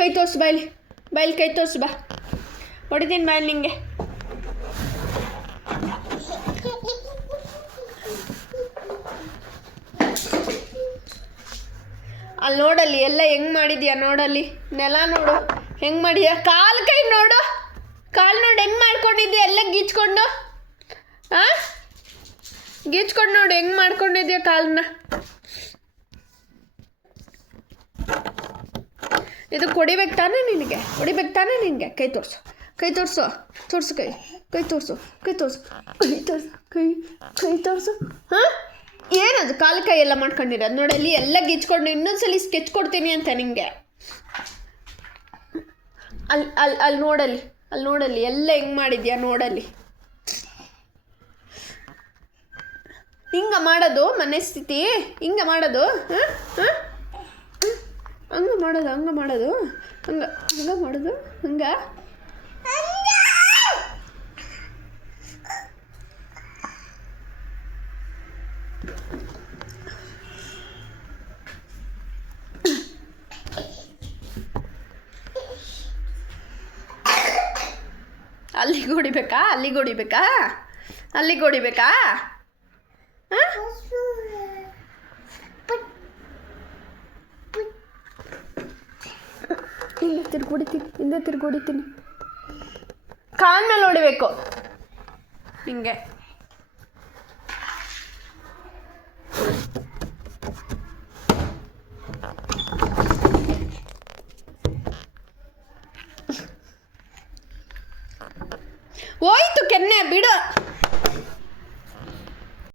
ಕೈ ತೋರಿಸು ಬಾಯ್ಲಿ, ಬಾಯ್ಲಿ ಕೈ ತೋರಿಸು ಬಾ, ಹೊಡಿತೀನಿ ಬಾಯ್ಲಿ ನಿಂಗೆ. ಅಲ್ಲಿ ನೋಡಲ್ಲಿ ಎಲ್ಲ ಹೆಂಗೆ ಮಾಡಿದ್ಯಾ, ನೋಡಲ್ಲಿ ನೆಲ ನೋಡು ಹೆಂಗೆ ಮಾಡಿದ್ಯಾ, ಕಾಲು ಕೈ ನೋಡು, ಕಾಲು ನೋಡಿ ಹೆಂಗೆ ಮಾಡ್ಕೊಂಡಿದ್ಯಾ ಎಲ್ಲ ಗೀಚ್ಕೊಂಡು. ಹಾಂ, ಗೀಚ್ಕೊಂಡು ನೋಡಿ ಹೆಂಗೆ ಮಾಡ್ಕೊಂಡಿದ್ಯಾ ಕಾಲನ್ನ. ಇದು ಹೊಡಿಬೇಕು ತಾನೇ ನಿನಗೆ, ಹೊಡಿಬೇಕು ತಾನೇ ನಿನಗೆ. ಕೈ ತೋರಿಸು, ಕೈ ತೋರಿಸು, ತೋರಿಸು ಕೈ, ಕೈ ತೋರಿಸು, ಕೈ ತೋರಿಸು, ಕೈ ತೋರಿಸು, ಕೈ ತೋರಿಸು. ಹಾಂ, ಏನದು ಕಾಲು ಕೈ ಎಲ್ಲ ಮಾಡ್ಕೊಂಡಿರೋದು ನೋಡಲ್ಲಿ ಎಲ್ಲ ಗೀಚ್ಕೊಂಡು. ಇನ್ನೊಂದ್ಸಲಿ ಸ್ಕೆಚ್ ಕೊಡ್ತೀನಿ ಅಂತ ನಿಮಗೆ. ಅಲ್ಲಿ ನೋಡಲ್ಲಿ, ಅಲ್ಲಿ ನೋಡಲ್ಲಿ ಎಲ್ಲ ಹೆಂಗೆ ಮಾಡಿದ್ಯಾ ನೋಡಲ್ಲಿ. ಹಿಂಗೆ ಮಾಡೋದು ಮನಸ್ಥಿತಿ, ಹಿಂಗೆ ಮಾಡೋದು. ಹಾಂ ಹಾಂ, ಹಂಗೆ ಮಾಡೋದು, ಹಂಗೆ ಮಾಡೋದು, ಹಂಗೆ ಹಂಗೆ ಮಾಡೋದು, ಹಂಗೆ. ಅಲ್ಲಿಗೆ ಹೊಡಿಬೇಕಾ, ಅಲ್ಲಿಗೆ ಹೊಡಿಬೇಕಾ, ಅಲ್ಲಿಗೆ ಹೊಡಿಬೇಕಾ. ಹಾಂ, ಹಿಂದೆ ತಿರ್ಗಿ ಹೊಡಿತೀನಿ, ಹಿಂದೆ ತಿರ್ಗಿ ಹೊಡಿತೀನಿ. ಕಾಲ ಮೇಲೆ ಹೊಡಿಬೇಕು ಹಿಂಗೆ.